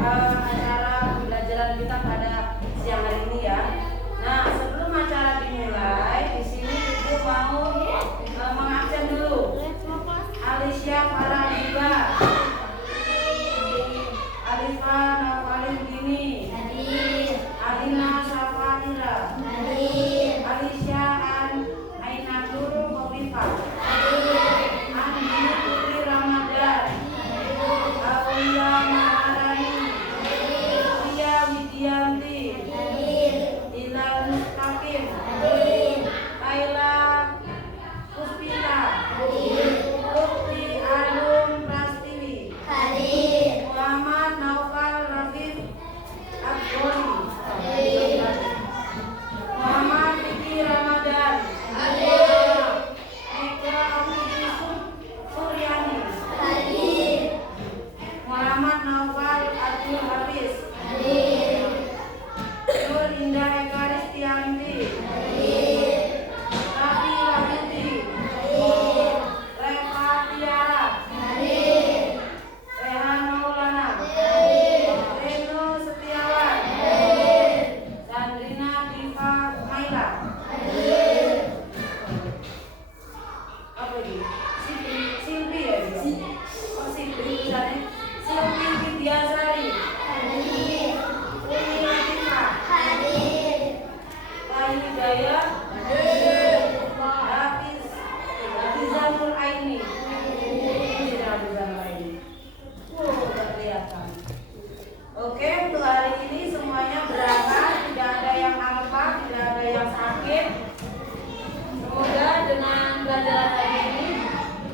acara pembelajaran kita pada siang hari ini ya. Nah, sebelum acara dimulai, di sini Ibu mau mengabsen dulu. Alicia Faradiba, Alifa Nawalin Dini, Alina Safarira, Alicia Ainatul Khofifah, Andi Putri Ramadan, Aulia Maharani, Ria Widianti, Hilal Mustaqim, Kaila Puspita, Lutfi Alum Prastiwi, Muhammad Naufal Rafif Abdoli, Muhammad Fikri Ramadan, Eka Amidi Suryani, Muhammad Naufal Abdul Hafiz, Nur Indah Eka Ristianti, Rafi Wahyudi, Reva Tiara, Rehan Maulana, Reno Setiawan, Sandrina Diva Maila, apa ini? Silvi ya dia? Oh Silvi tulisannya. Silvi Widyasari, Umi Latifah, Lai Hidayah, Hafizanul Aini. Udah kelihatan. Oke, untuk hari ini semuanya berangkat, tidak ada yang alfa, tidak ada yang sakit. Semoga dengan pelajaran hari ini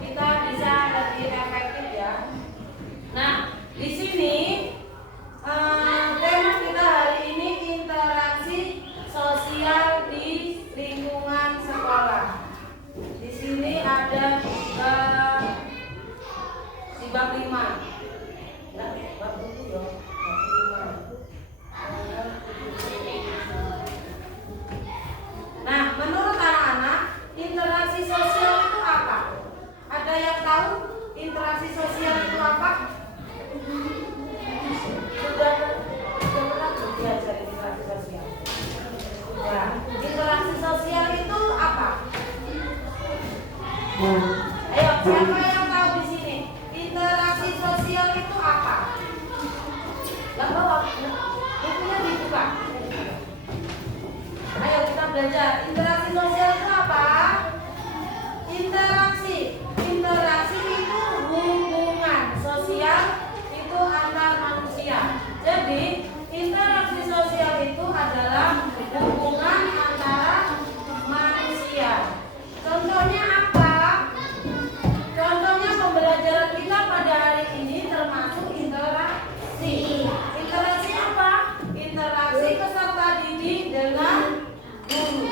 kita bisa lebih efektif ya. Nah, di sini tema kita hari ini interaksi sosial di lingkungan sekolah. Di sini ada di bab 5. Nah, bab 7 ya. Nah, menurut anak-anak, interaksi sosial itu apa? Ada yang tahu interaksi sosial itu apa? Sudah pernah belajar interaksi sosial? Ya, interaksi sosial itu apa? Ayo, siapa yang tahu di sini? Interaksi sosial itu apa? Lah bawa bukunya dibuka. Ayo kita belajar. Interaksi sosial itu apa? Interaksi itu hubungan sosial itu antar manusia. Jadi interaksi sosial itu adalah hubungan antara manusia. Contohnya apa? Contohnya pembelajaran kita pada hari ini termasuk interaksi. Interaksi apa? Interaksi peserta didik dengan guru.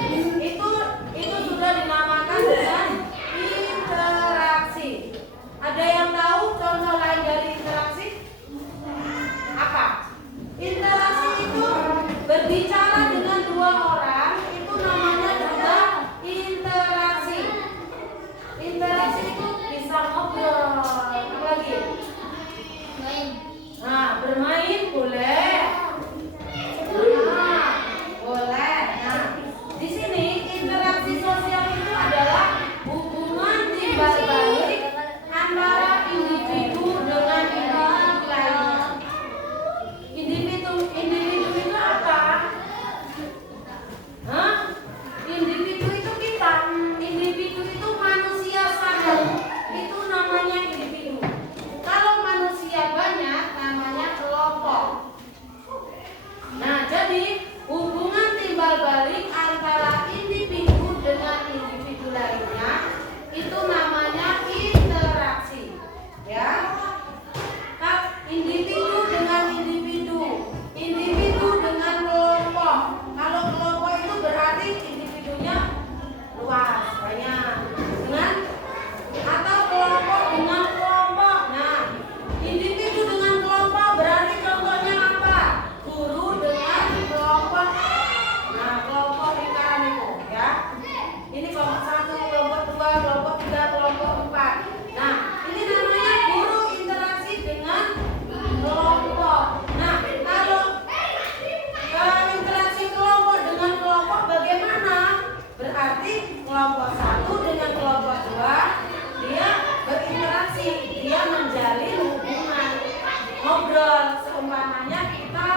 seumpamanya kita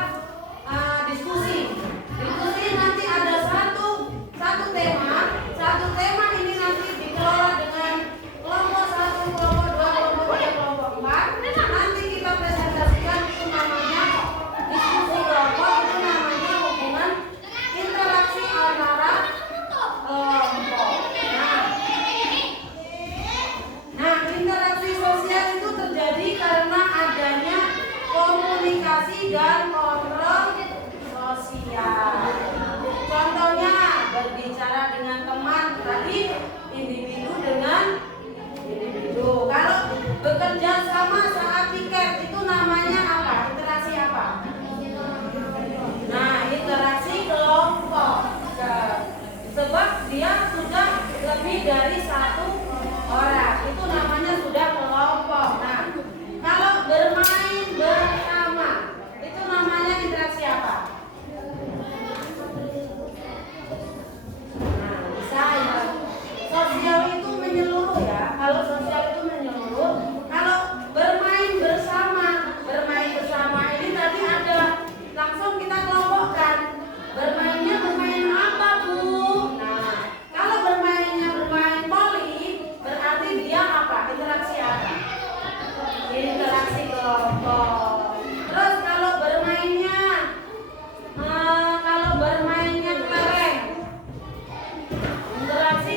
diskusi nanti ada satu tema ini nanti dikelola dengan kelompok 1, kelompok 2, kelompok 3, kelompok 4. Nanti kita presentasikan, itu namanya diskusi kelompok, itu namanya hubungan interaksi antara kelompok. Nah, interaksi sosial itu terjadi karena adanya komunikasi dan kontrol sosial. Contohnya berbicara dengan teman, tadi individu dengan individu. Kalau bekerja sama saat tiket, itu namanya apa? Interaksi apa? Nah, interaksi kelompok. Sebab dia sudah lebih dari satu orang, itu namanya sudah kelompok. Nah, kalau bermain bersama, itu namanya interaksi apa? Nah, bisa ya. Sosial itu menyeluruh ya. Kalau sosial itu menyeluruh. Kalau bermain bersama ini tadi ada, langsung kita kelompokkan. Bermainnya bermain apa, Bu? Nah, kalau bermainnya bermain voli, berarti dia apa? Interaksi apa? Interaksi kelompok. Terus kalau bermainnya kelereng, interaksi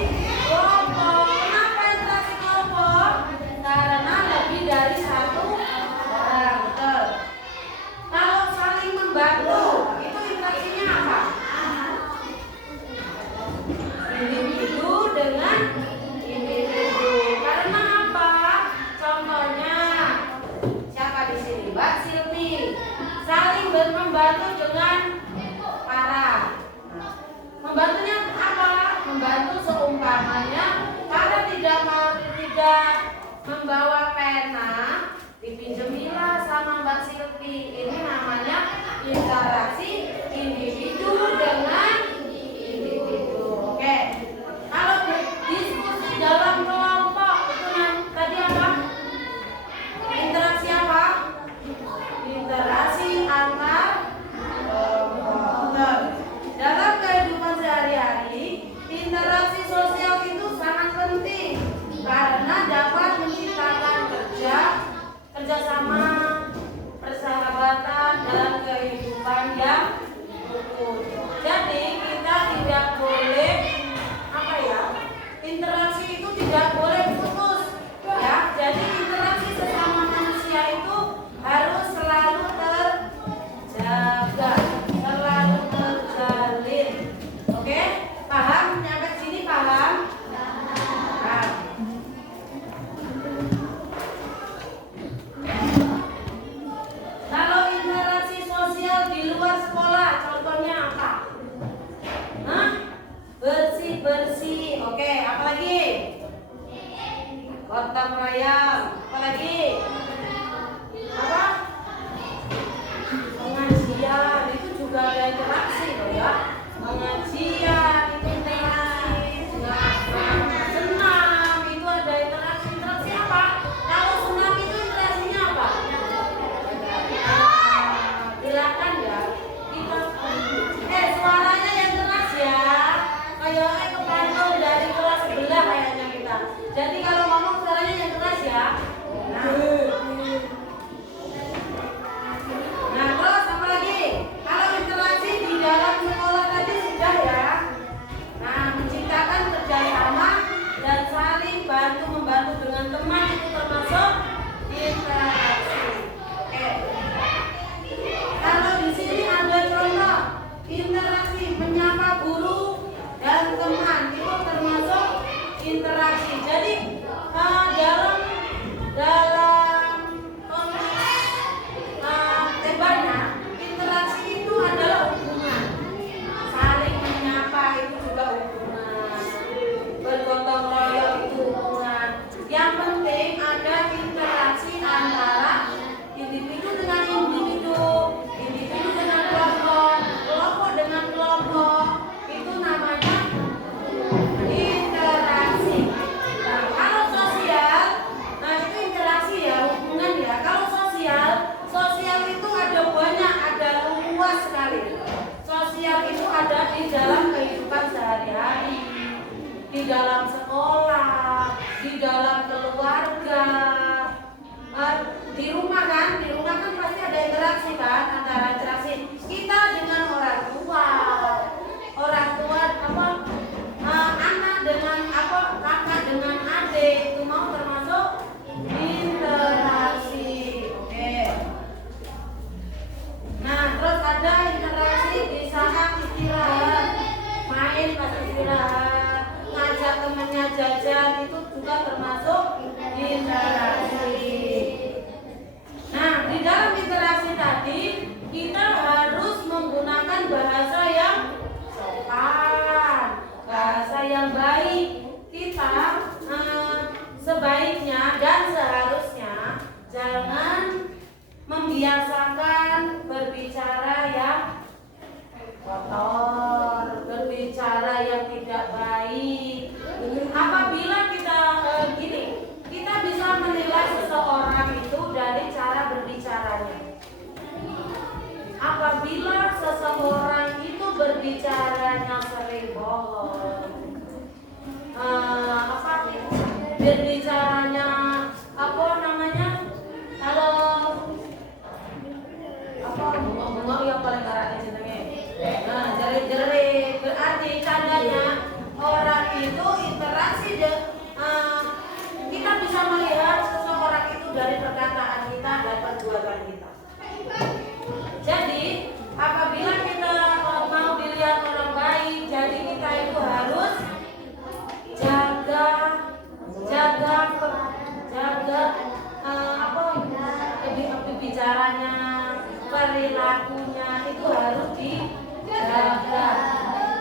kelompok. Kenapa interaksi kelompok? Karena lebih dari satu orang. Betul. Kalau saling membantu, itu interaksinya apa? Individu dengan individu. Karena apa? Contohnya siapa di sini? Mbak Silvi. Saling membantu dengan Farah. Membantunya apa? Membantu seumpamanya Farah tidak membawa pena, dipinjemilah sama Mbak Silvi. Ini namanya interaksi individu dengan individu. Oke. Kalau berdiskusi dalam kelompok, itu tadi apa? Interaksi apa? Interaksi antar kelompok. Dalam kehidupan sehari-hari, interaksi sosial itu sangat penting karena dapat menciptakan kerjasama, persahabatan dalam kehidupan yang utuh. Jadi kita tidak boleh interaksi itu tidak boleh putus ya. Jadi interaksi sesama manusia itu harus selalu terjaga, selalu terjalin. Oke? Paham? Nyampe sini paham? Paham. Kalau interaksi sosial di luar sekolah, contohnya apa? Bersih-bersih. Oke, apalagi? Gotong royong. Apalagi? Apa? Pengajian. Itu juga ada interaksi loh ya. Pengajian itu interaksi. Senam itu ada interaksi. Interaksi apa? Kalau senam itu interaksinya apa? Silakan ya. Suaranya yang keras ya. Kayaknya kepantau dari kelas sebelah kayaknya kita. Jadi kalau ngomong suaranya yang keras ya. Nah terus apa lagi? Kalau interaksi di dalam sekolah tadi sudah ya. di dalam kehidupan sehari-hari, di dalam sekolah, di dalam keluarga, di rumah kan pasti ada interaksi kan, antara interaksi kita dengan orang tua anak dengan kakak dengan adik, itu mau termasuk interaksi. Oke. Nah, terus ada interaksi di saat istirahat, main pas istirahat, ngajak temennya jajan, itu juga termasuk interaksi. Nah, di dalam interaksi tadi kita harus menggunakan bahasa yang sopan, bahasa yang baik. Kita sebaiknya dan seharusnya jangan membiasakan berbicara yang kotor, berbicara yang tidak baik. Apabila kita kita bisa menilai seseorang itu dari cara berbicaranya. Apabila seseorang itu berbicaranya sering bohong, berbicaranya bunga yang paling karane jenenge. Nah, jerit-jerit berarti tandanya orang itu interaksi kita bisa melihat seseorang itu dari perkataan kita dan perbuatan kita. Jadi, apabila kita mau dilihat orang baik, jadi kita itu harus jaga bicaranya, perilakunya itu harus dijaga.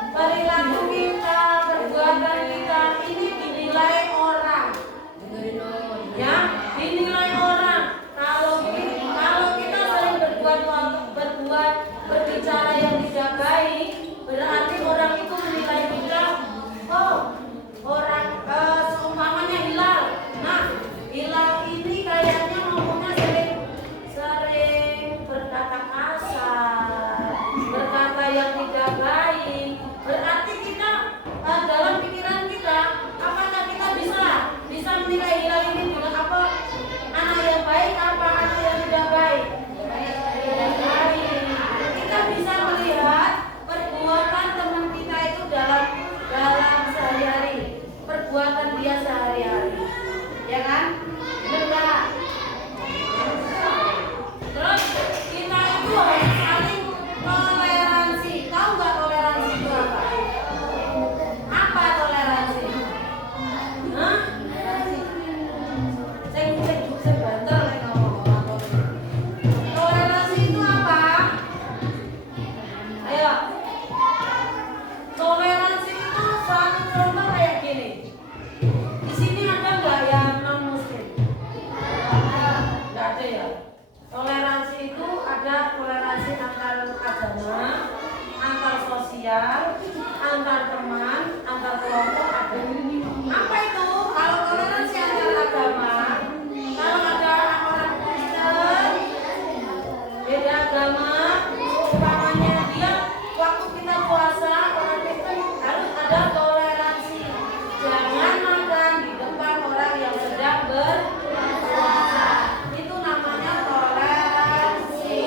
Perilaku kita, perbuatan kita ini dinilai orang, ya, dinilai orang. Kalau kita sering berbicara yang tidak baik, berarti orang itu menilai kita, seumpamanya Hilal. Nah, Hilal ini kayaknya ngomongnya sering berkata kasar, berkata yang tidak baik. Berarti kita dalam pikiran kita, apakah kita bisa menilai Hilal ini dengan apa? Anak yang baik apa anak yang tidak baik? Yang baik. Kita bisa melihat perbuatan teman kita itu dalam sehari-hari, perbuatan dia sehari-hari, ya kan? Benar. Terus kita itu harus saling toleransi. Tahu nggak toleransi itu apa? Apa toleransi? Hah? Saya banter nih ngomong. Toleransi itu apa? Ayo. Toleransi itu suatu contoh kayak gini. Di sini ada nggak yang non muslim? Nggak ada ya. Toleransi itu ada toleransi antar agama, antar sosial, antar teman, antar kelompok ada. Apa itu? Kalau toleransi antar agama, kalau ada orang Kristen beda agama, umpamanya dia waktu kita puasa orang Kristen harus ada toleransi. Jangan makan di depan orang yang sedang berpuasa. Itu namanya toleransi.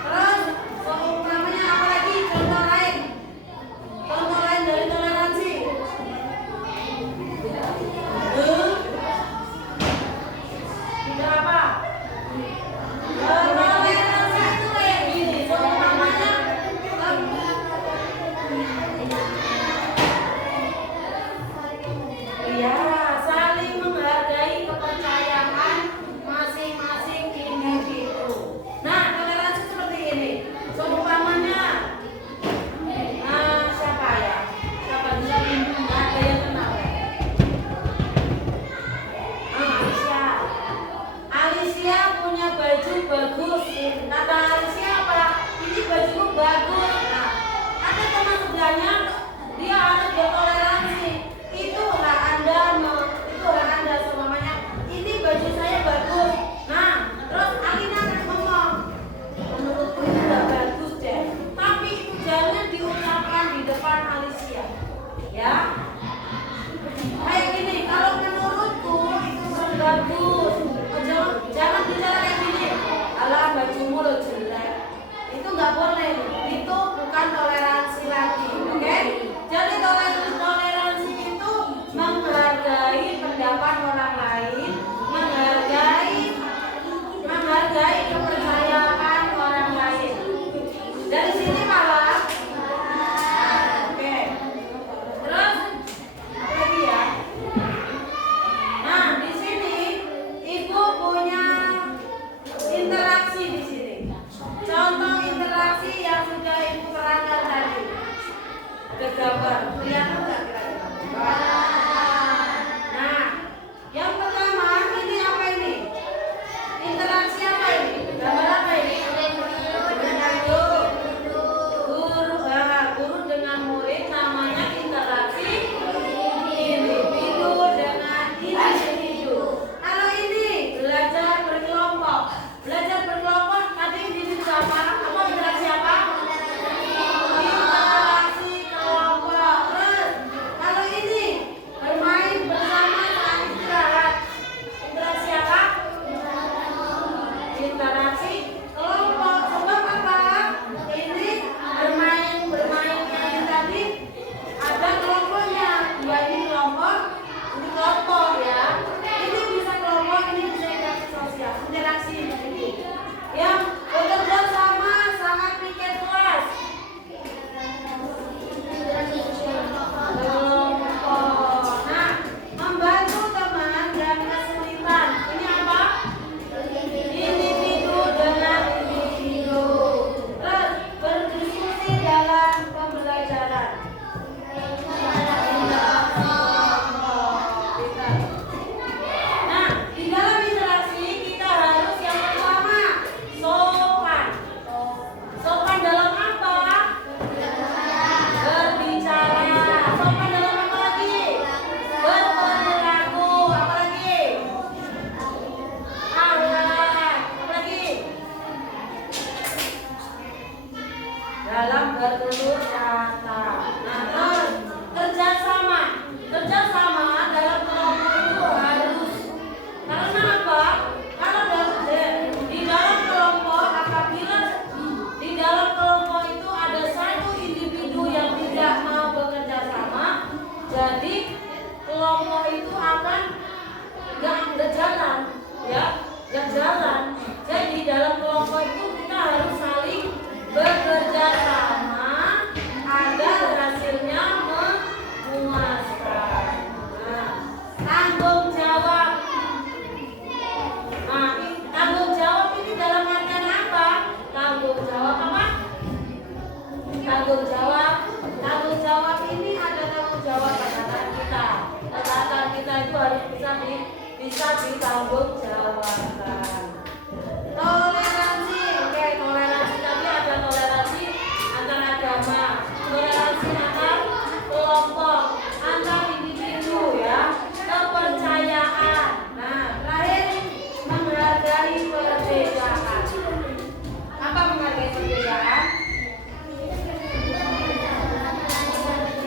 Terus namanya apa lagi? Contoh lain dari toleransi. gambar. Kelihatan nggak kira-kira? Nah, yang pertama ini apa ini? Interaksi apa ini? Gambar apa ini? Guru dengan murid, namanya interaksi individu dengan individu. Kalau ini belajar berkelompok, nanti individu apa? Apa interaksi apa? Interaksi kelompok. Terus kalau ini bermain bersama saat istirahat, interaksi apa? Interaksi kelompok. Sebab apa? Ini bermainnya yang tadi ada kelompoknya. Ya ini kelompok ya. Ini bisa kelompok, ini bisa interaksi sosial, interaksi individu. Yang bekerja sama sangat piket kelas. Kelompok. Nah, membantu teman yang kesulitan. Ini apa? Individu dengan individu. Terus berdiskusi dalam pembelajaran. Nah, di dalam interaksi kita harus yang pertama sopan. Sopan dalam apa? Berbicara. Sopan dalam apa lagi? Berperilaku. Apa lagi? Akhlak. Apa lagi? Dalam bertutur kata. Nah, terus kerjasama dalam kelompok itu harus. Karena apa? Karena di dalam kelompok, apabila di dalam kelompok itu ada satu individu yang tidak mau bekerja sama, jadi kelompok itu akan nggak jalan, ya, nggak jalan. Jadi dalam kelompok itu kita harus saling bekerja sama agar hasilnya memuaskan. Nah, tanggung jawab. Nah, tanggung jawab ini dalam artian apa? Tanggung jawab apa? Tanggung jawab ini ada tanggung jawab kesehatan kita. Kesehatan kita itu harus bisa ditanggung jawabkan. Toleransi, oke, toleransi tadi ada toleransi antar agama, toleransi antar kelompok, antar individu ya, kepercayaan. Nah, terakhir menghargai perbedaan. Apa menghargai perbedaan?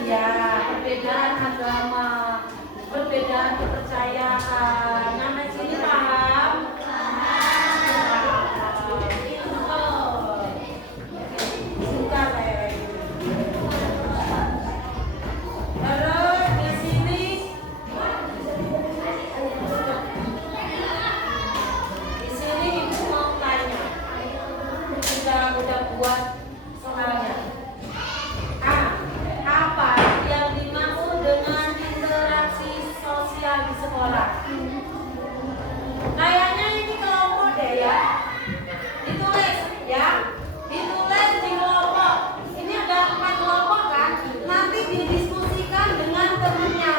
Ya, perbedaan agama, perbedaan kepercayaan. Nah, sini paham? Suka saya ini. Terus di sini ibu mau tanya. Kita udah buat soalnya. Apa yang dimaksud dengan interaksi sosial di sekolah? Kayaknya ini kelompok deh ya. Ditulis ya. Ditulis di kelompok. Ini ada 4 kelompok kan? Nanti didiskusikan dengan temennya.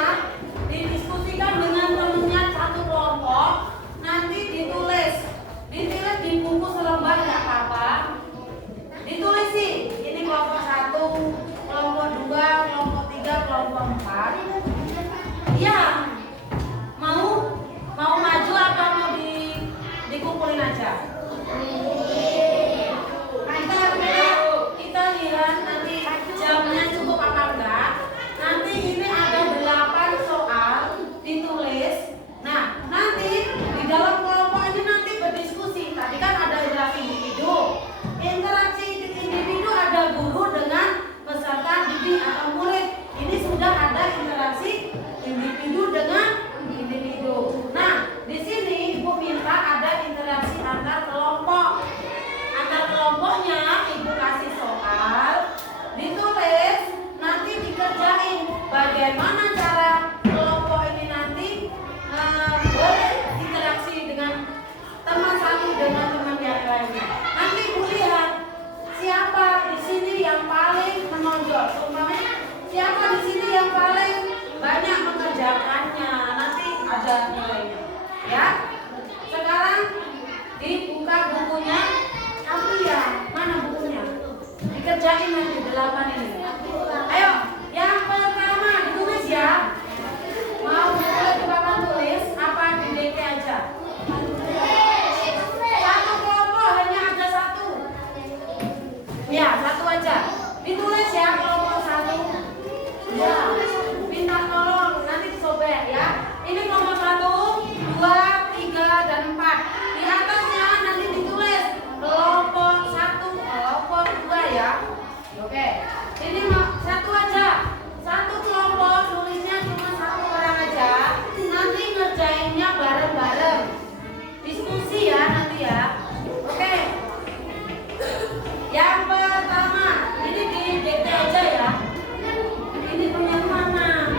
Satu kelompok. Nanti ditulis di buku selembar nggak apa-apa. Ditulis Ya, satu aja. Ditulis ya kelompok satu. Ya, minta tolong nanti disobek ya. Ini kelompok 1, 2, 3, dan 4. Di atasnya nanti ditulis kelompok 1, kelompok 2 ya. Oke. Ini satu aja. Satu kelompok nulisnya cuma satu orang aja. Nanti ngerjainnya bareng-bareng. Diskusi ya nanti ya. Oke. Yang pertama, ini di DT aja ya. Ini punya mana?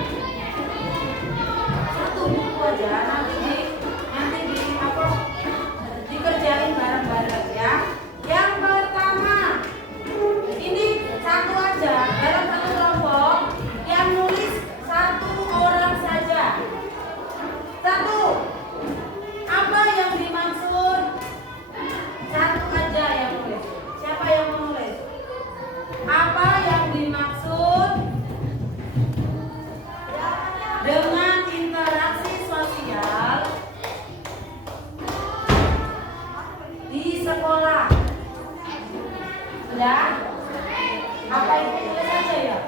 Satu buku aja, nanti di apa? Dikerjain bareng-bareng ya. Yang pertama, ini satu aja dalam satu kelompok yang nulis satu orang saja. Satu. Apa yang dimaksud? Satu aja yang nulis. Siapa yang menulis? Apa yang dimaksud dengan interaksi sosial di sekolah? Sudah? Apa itu tulis saja ya?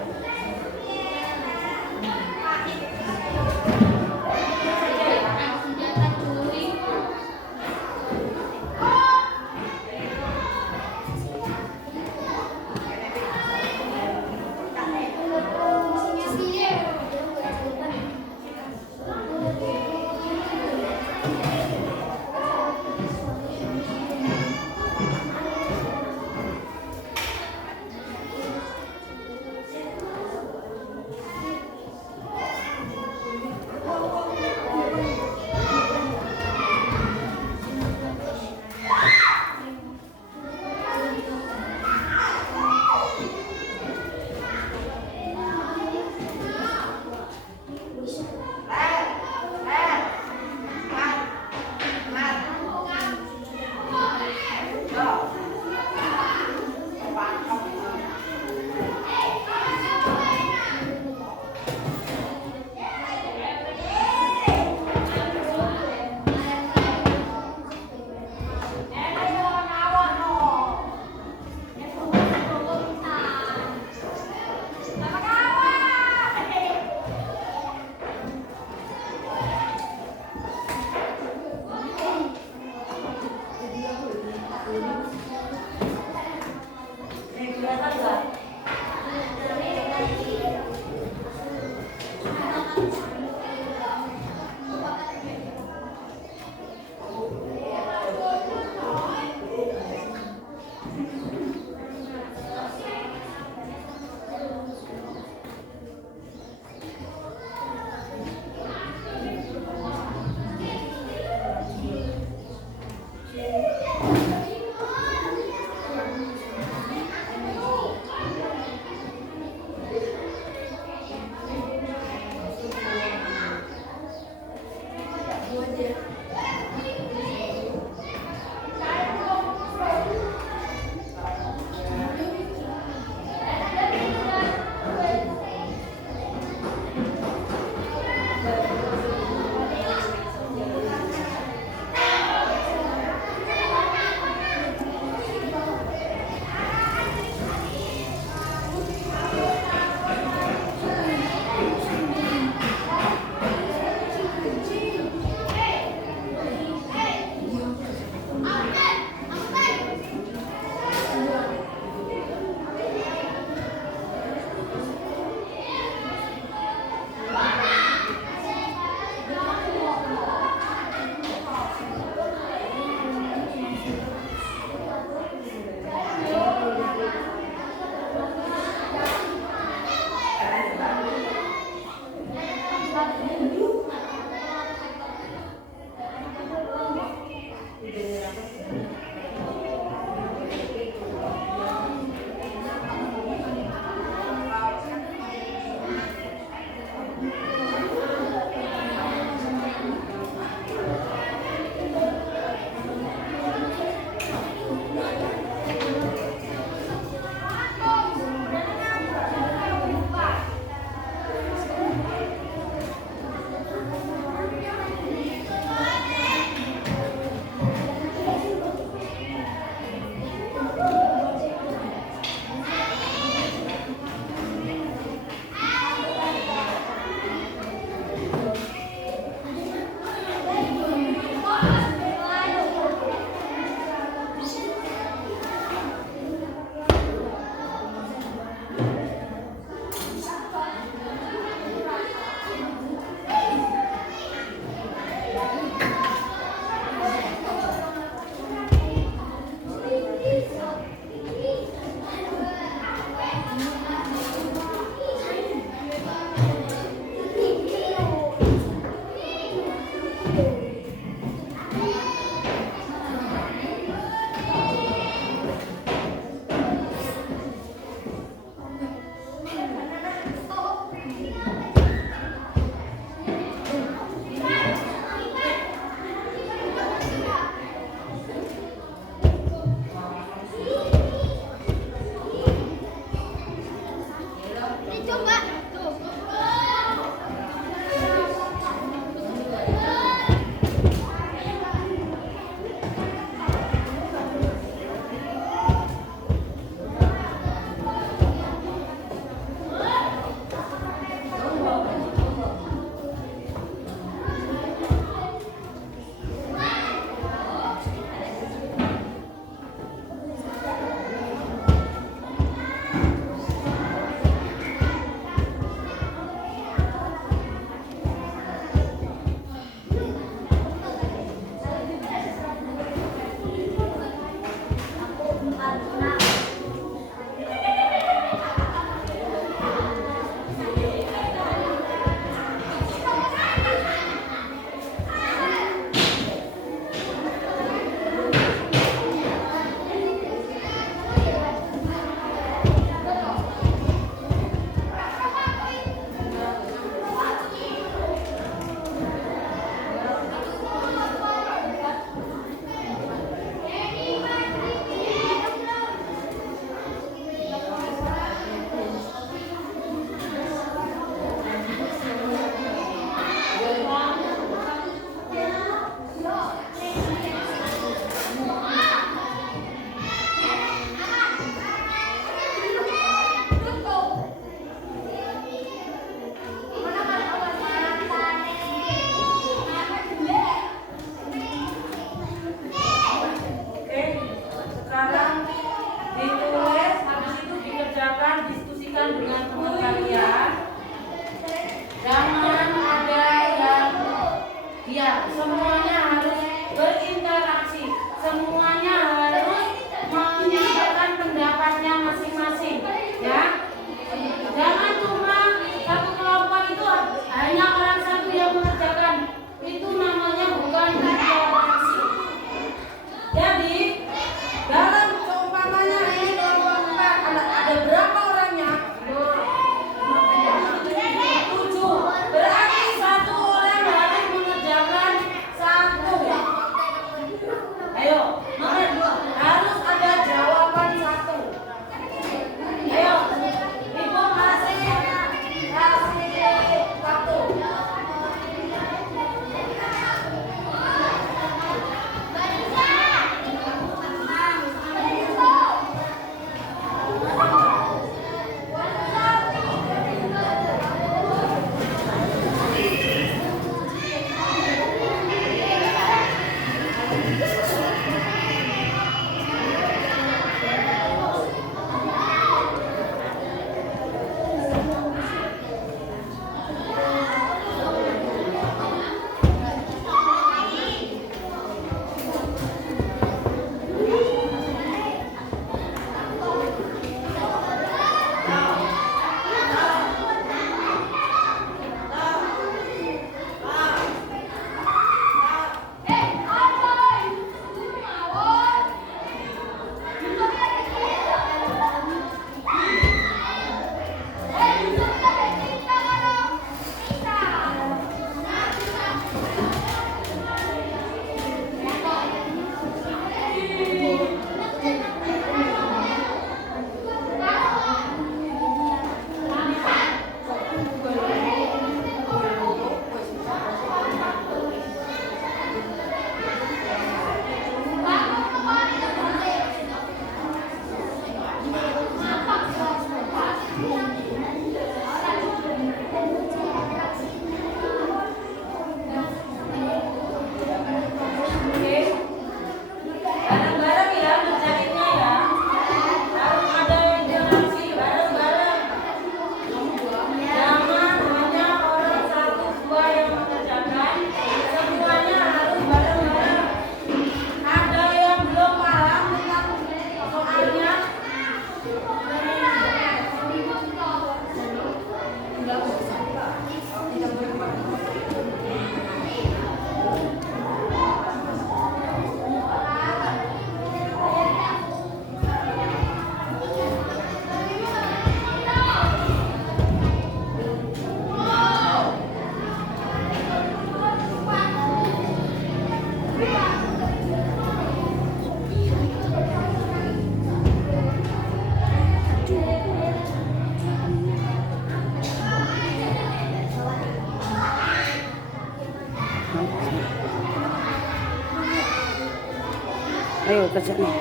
Ayo kerja nih.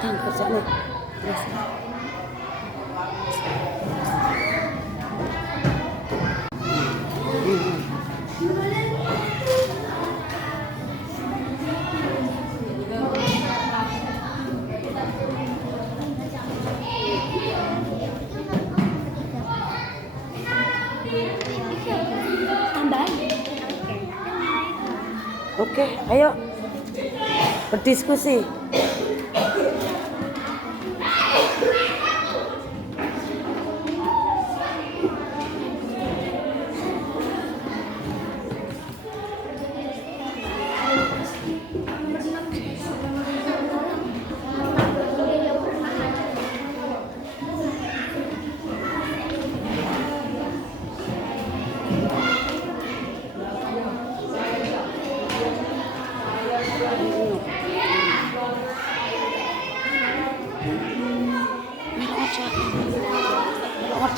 Udah kerja nih. Terus. Oke, ayo berdiskusi.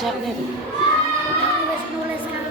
Ngerjainnya tuh. Nulis kan.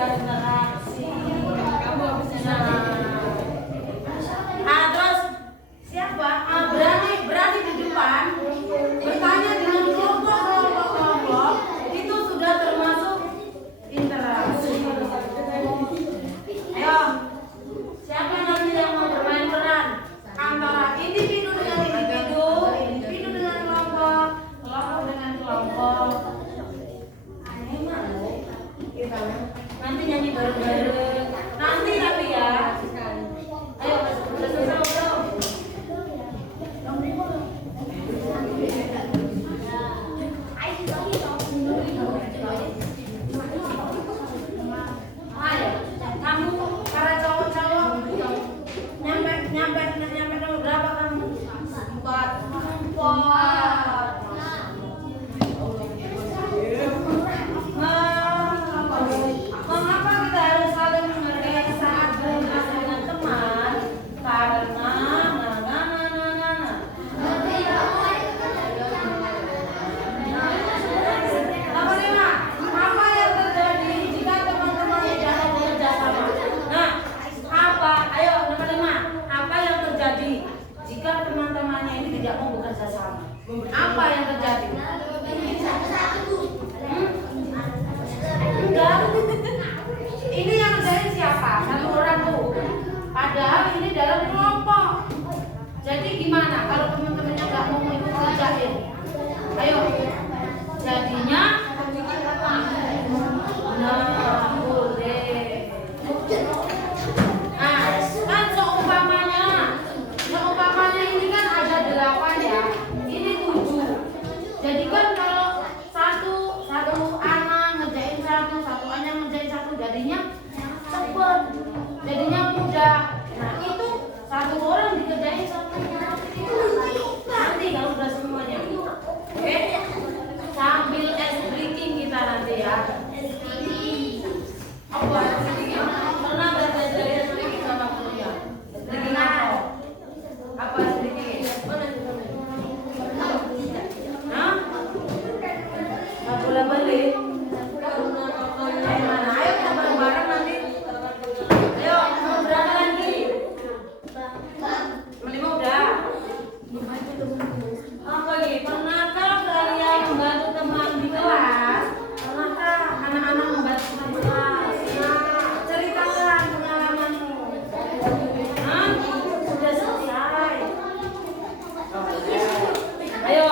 berinteraksi. Nah, terus siapa? Berani di depan bertanya dengan kelompok itu sudah termasuk interaksi. Ayo, siapa nanti yang mau bermain peran antara individu dengan individu dengan kelompok dengan kelompok. Kita nanti nyanyi bareng-bareng. Nanti tapi ya. Ayo, kamu para cowok-cowok nyampe nomor berapa kamu? 4. Mengapa kita harus saling menghargai saat berinteraksi dengan teman? Karena Nomor 5, apa yang terjadi jika teman-teman tidak mau bekerja sama? Nah, apa? Ayo, nomor 5, apa yang terjadi jika teman-temannya ini tidak mau bekerja sama? Apa yang terjadi? Enggak. Ini yang kerjain siapa? Satu orang tuh. Padahal ini dalam kelompok. Jadi gimana kalau teman-temannya nggak mau ikut kerjain? Ayo. Jadinya nah, boleh. Nah, kan seumpamanya ini kan ada 8 ya. Ini 7. Jadi kan kalau satu anak ngerjain satu anak ngerjain satu, jadinya cepet, jadinya mudah. Nah itu satu orang dikerjain satu. Nanti kalau udah semuanya, oke? Sambil es breaking kita nanti ya. Apa es breaking? Pernah belajar es breaking sama kuliah? Es breaking apa? Apa es breaking? Hah? Nggak boleh balik. Mana? Ayo kita bareng-bareng nanti. Ayo, mau berapa lagi? 5 udah. Apa lagi? Pernahkah kalian membantu teman di kelas? Pernahkah anak-anak membantu teman di kelas? Nah, ceritakan pengalamanmu. Hah? Sudah selesai. Ayo.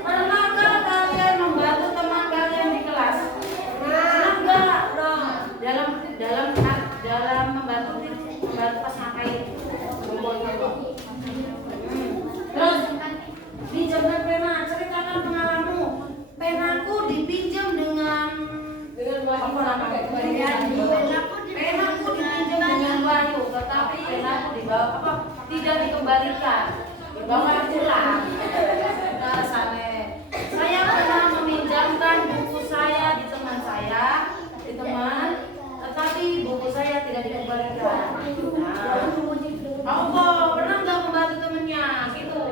Pernahkah kalian membantu teman kalian di kelas? Pernah enggak? Dalam membantu pas ngapain? Terus pinjamkan pena, ceritakan pengalamanmu. Penaku dipinjam dengan apa namanya? Penaku dipinjam dengan Wahyu, tetapi penaku dibawa apa? Tidak dikembalikan, dibawa pulang. Saya pernah meminjamkan buku saya di teman, tetapi buku saya tidak dikembalikan. Nah, Allah pernah nggak membantu temennya gitu?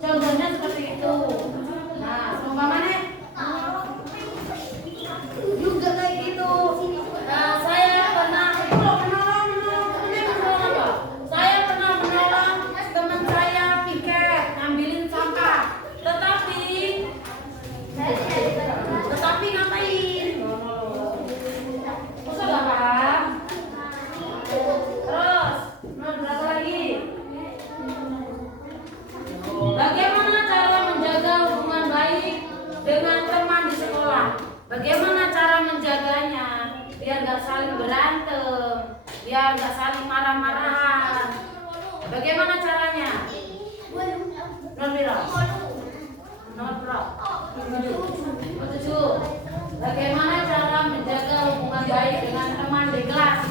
Contohnya seperti itu. Nah, seumpamanya juga kayak gitu. Nah, saya pernah menolong apa? Saya pernah menolong teman saya piket ngambilin sampah. Tetapi ngapain? Masa nggak paham? Terus, berapa lagi? Bagaimana cara menjaga hubungan baik dengan teman di sekolah? Bagaimana cara menjaganya? Biar nggak saling berantem, biar nggak saling marah-marahan. Bagaimana caranya? Nomor 7. Bagaimana cara menjaga hubungan baik dengan teman di kelas?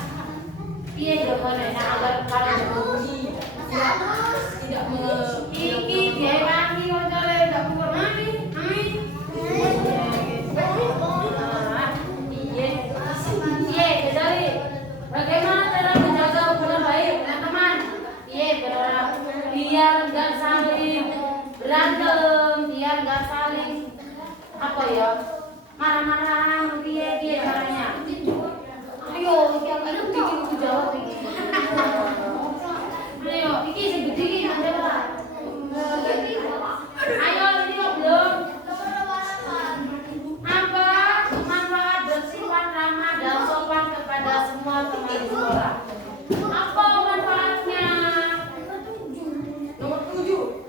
Iya jawabannya agar kalian tidak iki dia lagi ngocole enggak pernah iya jadi bagaimana cara menjaga hubungan baik dengan teman? Iya biar nggak saling berantem, biar nggak saling apa ya marah-marah, dia caranya. semua teman sekolah. Apa manfaatnya? Nomor 7.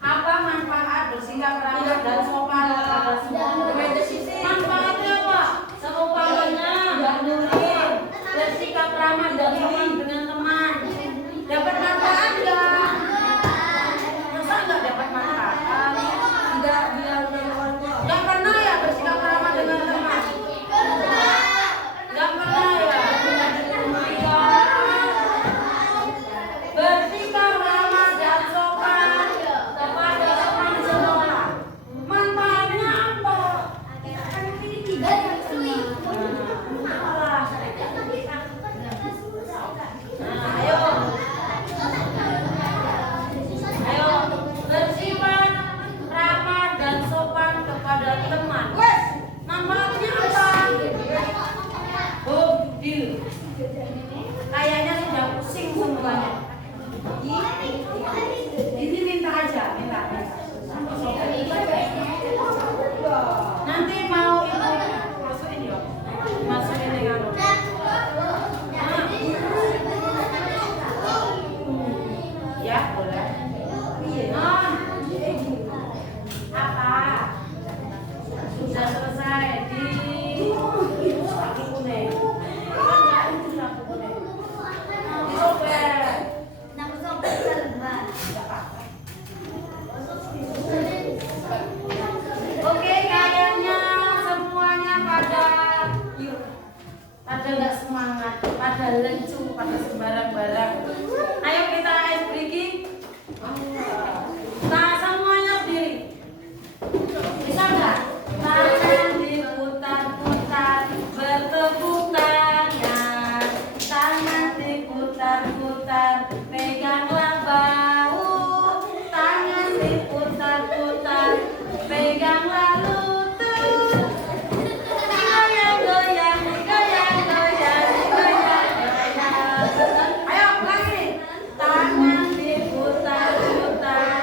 Apa manfaat bersikap ramah dan sopan kepada semua? Manfaatnya apa? Sopannya, nggak nurin, bersikap ramah dan sopan dengan teman. Dapat manfaat nggak? Masa nggak dapat manfaat? Nggak bilang nggak pernah ya bersikap ramah dengan teman. Nggak pernah ya. Iya. Bersikap ramah dan sopan kepada teman sekolah. Manfaatnya apa? Nah, ayo. Ayo, bersifat ramah dan sopan kepada teman. Manfaatnya apa? Oh, deal. Kayaknya sudah pusing semuanya. Ini minta aja, minta. Nanti mau itu masukin ya, masukin dengan ya boleh. Apa? Sudah selesai di saku kuning. Kan nggak itu saku kuning. Disobek. Oke, kayaknya semuanya pada nggak semangat, pada lecu, pada sembarang-barang. Ayo kita ice breaking. Nah, semuanya berdiri. Bisa nggak? Tangan diputar-putar, bertepuk tangan. Tangan diputar-putar, peganglah bahu. Tangan diputar-putar, peganglah lutut. Goyang, goyang, goyang, goyang, goyang, goyang. Ayo lagi. Tangan diputar-putar,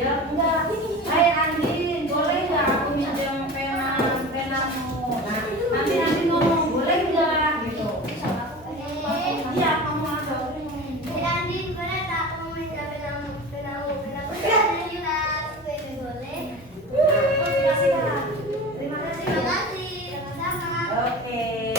Ya enggak. Hai Andin, boleh nggak aku minjem penamu? Nah, nanti Andin ngomong boleh nggak gitu. Iya, kamu masuk. Terima kasih. Oke,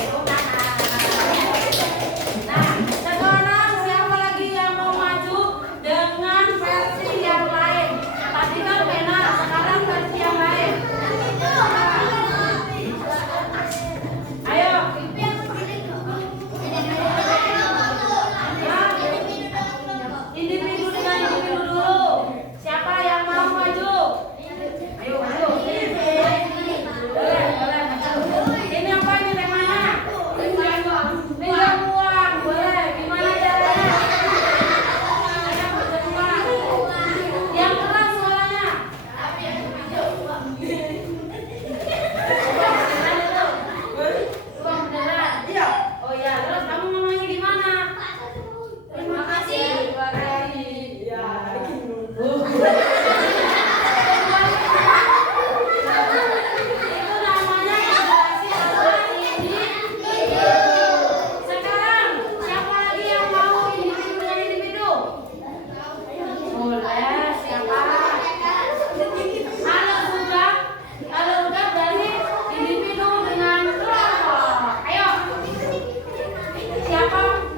nah, sekarang siapa lagi yang mau maju dengan versi yang lain? Tadi kan pena, sekarang versi yang lain. Ayo. Nah, individu dengan individu dulu. Siapa yang mau maju? Ayo, maju. Boleh, boleh. Ini apa ini temanya? Pinjam uang, boleh. Gimana caranya? Pinjam uang. Yang keras suaranya. Uang beneran. Oh iya, terus kamu ngomongnya gimana? Terima kasih. Terima kasih. Ya, itu namanya interaksi antar individu. Sekarang siapa lagi yang mau individu dengan individu? Boleh, siapa? Kalau udah berarti individu dengan kelompok. Ayo.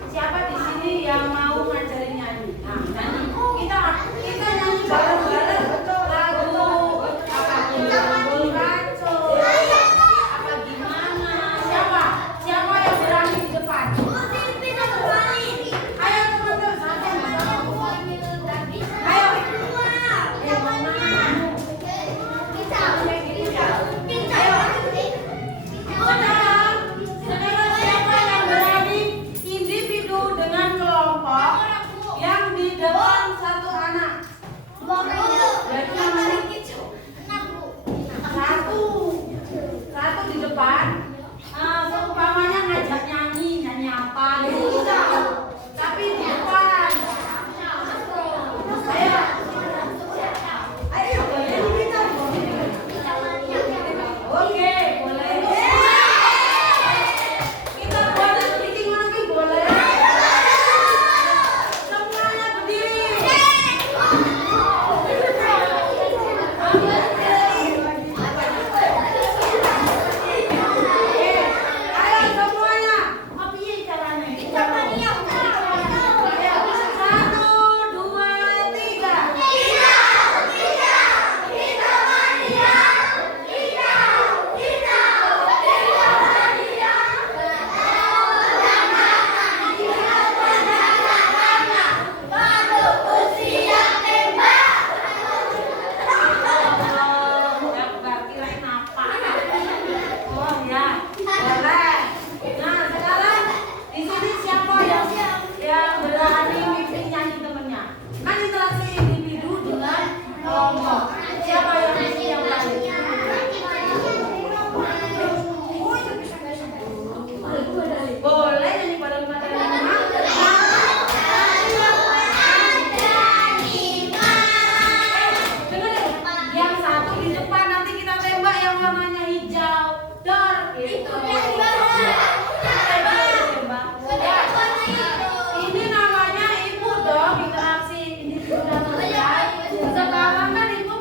Siapa di sini yang mau ngajarin nyanyi? Nah, nyanyi. Kita nyanyi bareng-bareng lagu apa Bul Racun. Apa gimana? Siapa yang berani di depan? Ayo teman-teman. Ayo. Yang mana? Sekarang siapa yang berani individu dengan kelompok yang di depan satu anak? Berarti namanya satu di depan. Seumpamanya ngajak nyanyi apa gitu. Tapi di depan. Ayo. Oke, boleh. Kita buat speaking lagi boleh. Semuanya berdiri. Ayo semuanya. Apa ya caranya? Ayo, 1, 2, 3. Kirain apa? Oh ya, boleh. Nah sekarang di sini siapa yang berani mimpin nyanyi temennya? Kan interaksi individu dengan kelompok. Siapa yang mimpin yang lain? Boleh nyanyi bareng-bareng. Dengerin, yang satu di depan nanti kita tembak yang warnanya hijau. Dor, itu tembak. Ini namanya ibu dong, interaksi individu dan sosial. Sekarang kan ibu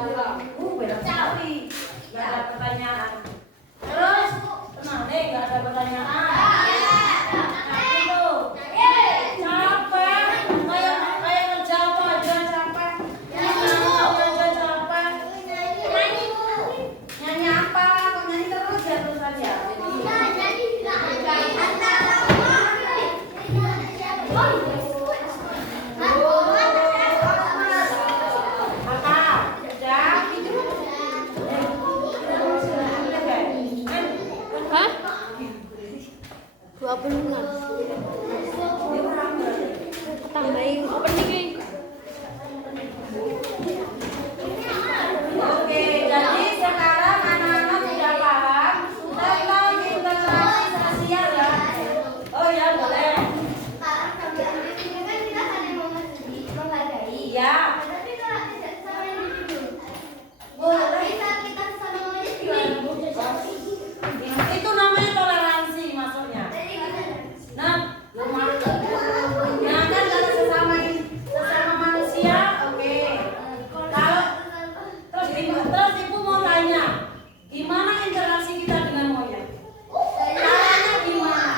pulang. Beda sekali. Nggak ada pertanyaan. Terus, tenang nih, nggak ada pertanyaan. Nah, itu. Capek. Kayak kerja apa aja capek. Apa aja capek. Nyanyi apa? Kok nyanyi terus ya terus aja. Hah? 20-an. Tambahin opening. Oke, jadi sekarang anak-anak sudah paham tentang interaksi sosial ya. Oh ya, boleh. Iya. Itu namanya toleransi maksudnya. Nah, nah kan kalau sesama manusia, oke. Kalau terus ibu mau tanya, gimana interaksi kita dengan monyet? Caranya gimana?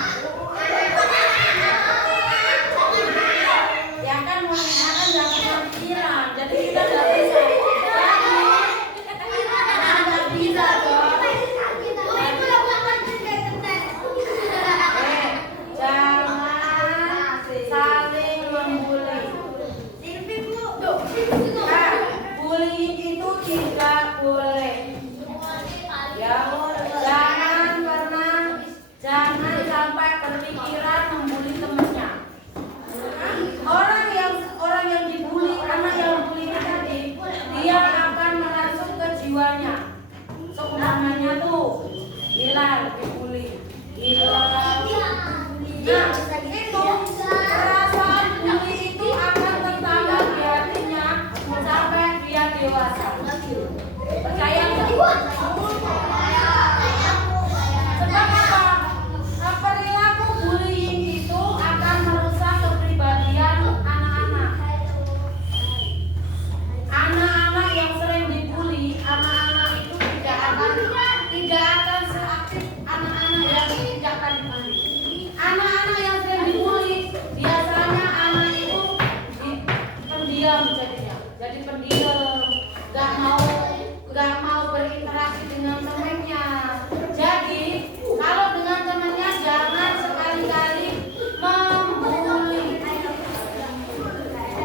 Ya kan monyet kan nggak punya pikiran, jadi kita nggak bisa. Nggak bisa dong. Jangan saling membuli. Nah, bullying itu tidak boleh. Ya, jangan sampai berpikiran membuli temannya. Orang yang dibully, anak yang dibully tadi, dia akan merasuk ke jiwanya. Seumpamanya tuh, Hilal dibully. Nah, itu perasaan bully itu akan tertanam di hatinya sampai dia dewasa. Percaya nggak? Sebab apa? Perilaku bullying itu akan merusak kepribadian anak-anak. Anak-anak yang sering dibully, anak-anak itu tidak akan seaktif anak-anak yang tidak akan dibully. Anak-anak yang sering dibully biasanya anak itu pendiam jadinya, jadi pendiam, nggak mau berinteraksi dengan temannya. Jadi kalau dengan temannya jangan sekali-kali membuli.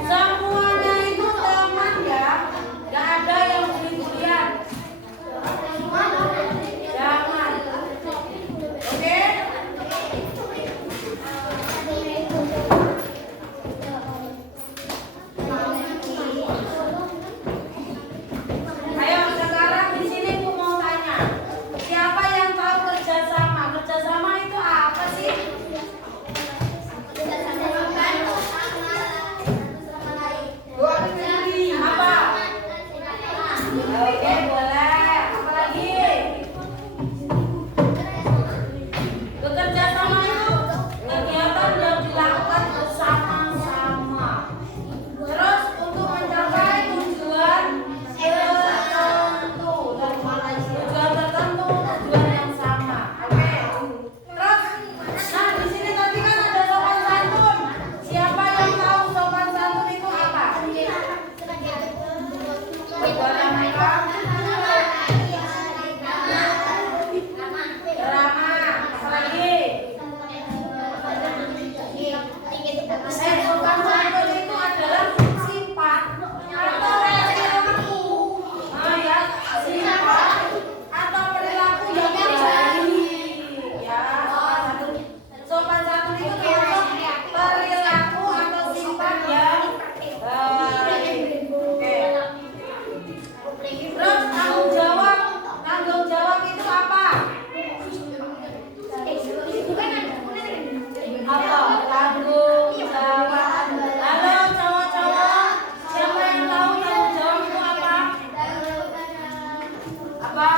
Semuanya itu teman ya, nggak ada yang bully-bulian. Jangan, oke? Ayo sekarang di sini aku mau tanya, siapa yang tahu kerjasama? Kerjasama itu apa sih? Apa? Oke, boleh. Apa lagi? Bekerja sama itu kegiatan yang dilakukan bersama-sama. Terus untuk mencapai tujuan tertentu, tujuan yang sama. Oke. Terus, nah di sini tadi kan ada sopan santun. Siapa yang tahu sopan santun itu apa? Buat mereka. Ramah. Apa lagi? Sopan santun itu adalah sifat atau perilaku, ya, sifat atau perilaku yang baik, ya. Sopan santun itu termasuk perilaku atau sifat yang baik. Oke. Terus tanggung jawab itu apa? Apa? Tanggung jawab. Halo cowok-cowok, siapa yang tahu tanggung jawab itu apa? Apa?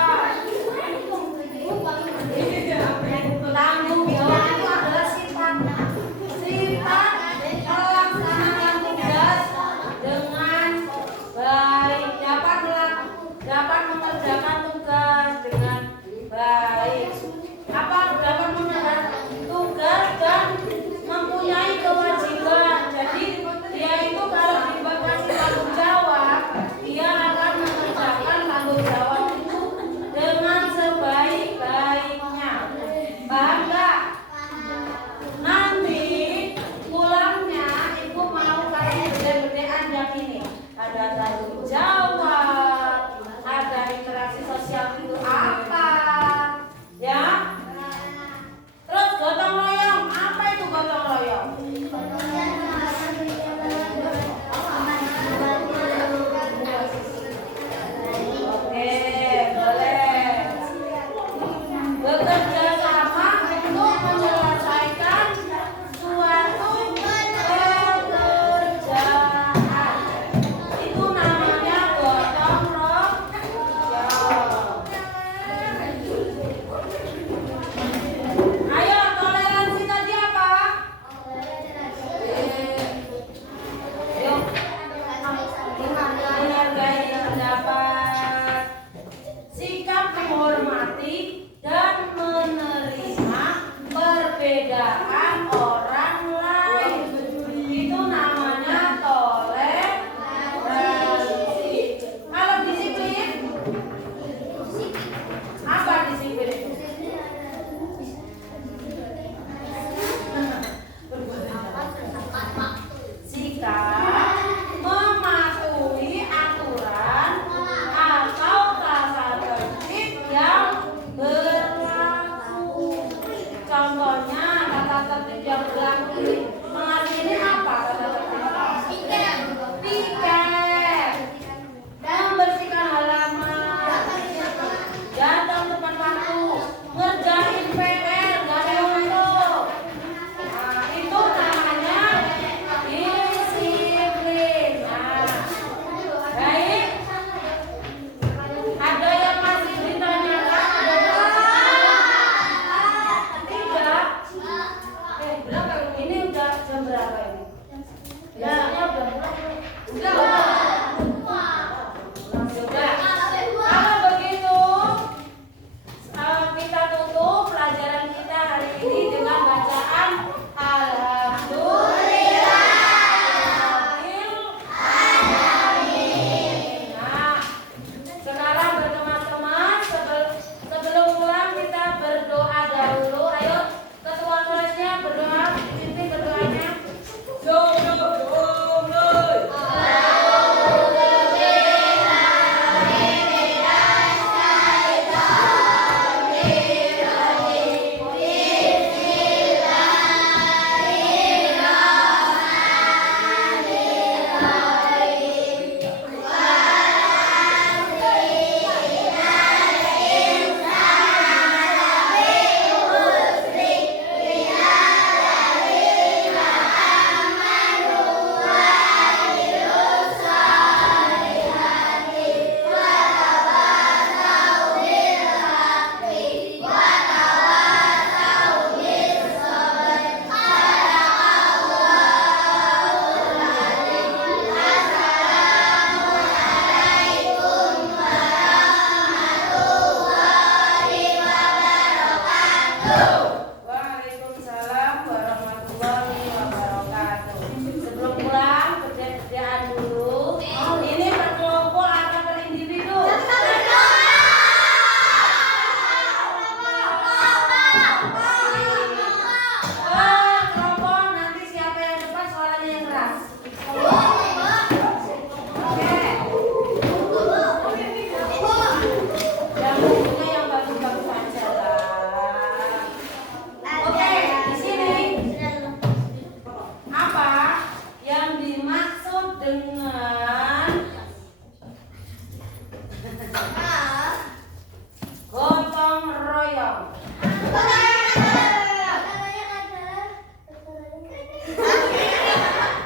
Tanggung jawab itu adalah sifat melaksanakan tugas dengan baik, dapat melakukan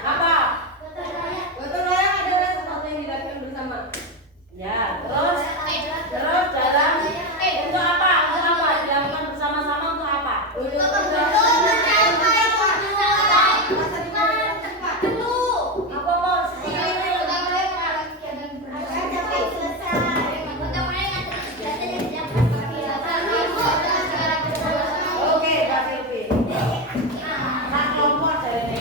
Apa? Gotong royong adalah sesuatu yang dilakukan bersama. Ya, terus dalam untuk apa? Untuk apa? Dilakukan bersama-sama untuk apa? Apa bos? Oke, Kak Silvi. Nah, kelompok dari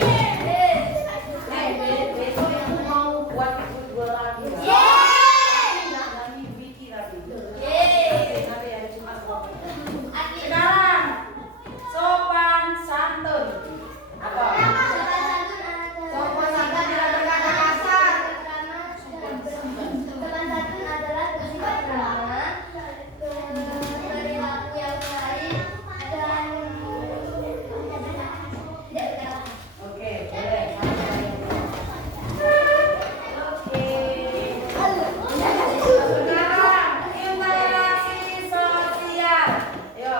besok yang mau buat ikut gua lagi. Tapi nggak dari Vicky tapi. Nanti hari Jumat. Sekarang sopan santun. Apa? Sopan santun tidak berkata kasar. Oke, boleh. Oke. Sekarang interaksi sosial. Ayo.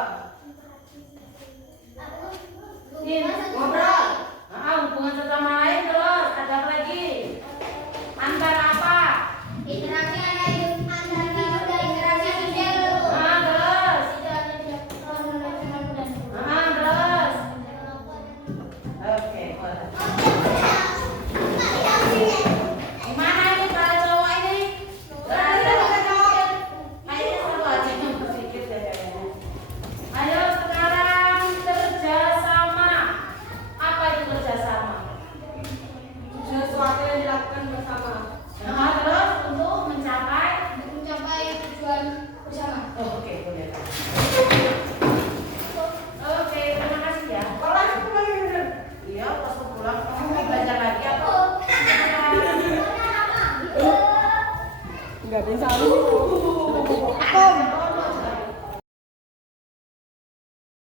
Ngobrol. Hubungan sesama lain terus. Ada apa lagi? Antar apa? Terus. Terus. Oke, boleh. Gimana ini para cowok ini? Kayaknya satu aja yang sedikit ya kayaknya. Ayo sekarang kerjasama. Apa itu kerjasama? Sesuatu yang dilakukan bersama. Terus untuk mencapai tujuan bersama. Oh, oke, boleh. Oke, terima kasih ya. Kalau langsung pulang ya, iya, pas pulang kamu mau belajar lagi apa? Enggak ada yang salah.